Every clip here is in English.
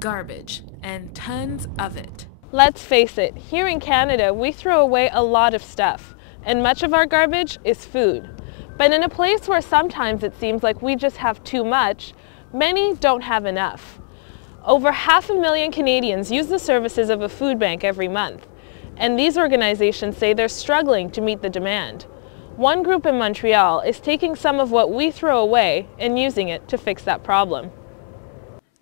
Garbage, and tons of it. Let's face it, here in Canada, we throw away a lot of stuff, and much of our garbage is food. But in a place where sometimes it seems like we just have too much, many don't have enough. Over 500,000 Canadians use the services of a food bank every month, and these organizations say they're struggling to meet the demand. One group in Montreal is taking some of what we throw away and using it to fix that problem.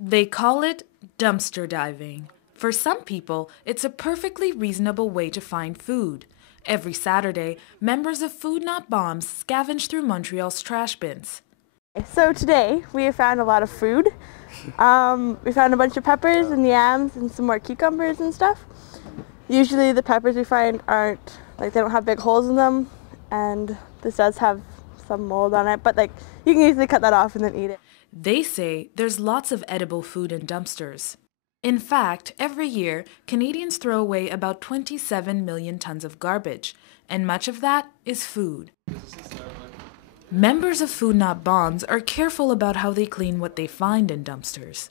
They call it dumpster diving. For some people, it's a perfectly reasonable way to find food. Every Saturday, members of Food Not Bombs scavenge through Montreal's trash bins. So today, we have found a lot of food. We found a bunch of peppers and yams and some more cucumbers and stuff. Usually the peppers we find they don't have big holes in them, and this does have some mold on it, but you can easily cut that off and then eat it. They say there's lots of edible food in dumpsters. In fact, every year, Canadians throw away about 27 million tons of garbage, and much of that is food. Members of Food Not Bombs are careful about how they clean what they find in dumpsters.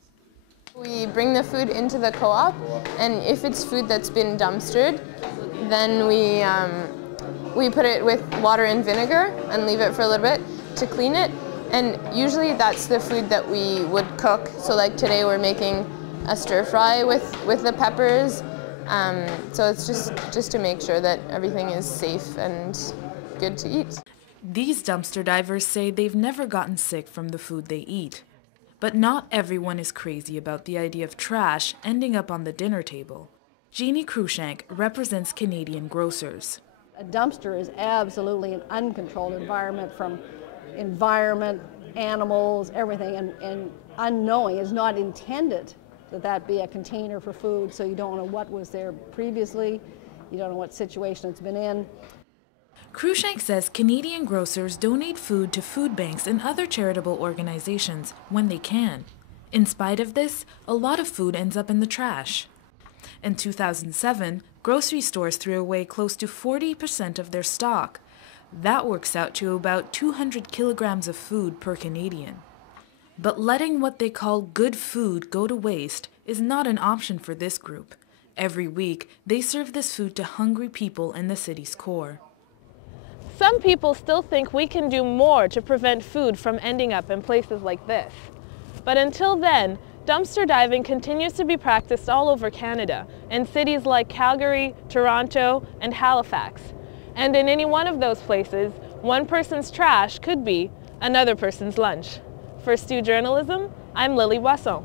We bring the food into the co-op, and if it's food that's been dumpstered, then we put it with water and vinegar and leave it for a little bit to clean it. And usually that's the food that we would cook. So like today we're making a stir fry with the peppers. So it's just to make sure that everything is safe and good to eat. These dumpster divers say they've never gotten sick from the food they eat. But not everyone is crazy about the idea of trash ending up on the dinner table. Jeannie Cruikshank represents Canadian grocers. A dumpster is absolutely an uncontrolled environment, from environment, animals, everything, and unknowing is not intended that be a container for food, so you don't know what was there previously, you don't know what situation it's been in. Cruikshank says Canadian grocers donate food to food banks and other charitable organizations when they can. In spite of this, a lot of food ends up in the trash. In 2007, grocery stores threw away close to 40% of their stock. That works out to about 200 kilograms of food per Canadian. But letting what they call good food go to waste is not an option for this group. Every week, they serve this food to hungry people in the city's core. Some people still think we can do more to prevent food from ending up in places like this. But until then, dumpster diving continues to be practiced all over Canada, in cities like Calgary, Toronto, and Halifax. And in any one of those places, one person's trash could be another person's lunch. For Stu Journalism, I'm Lily Boisson.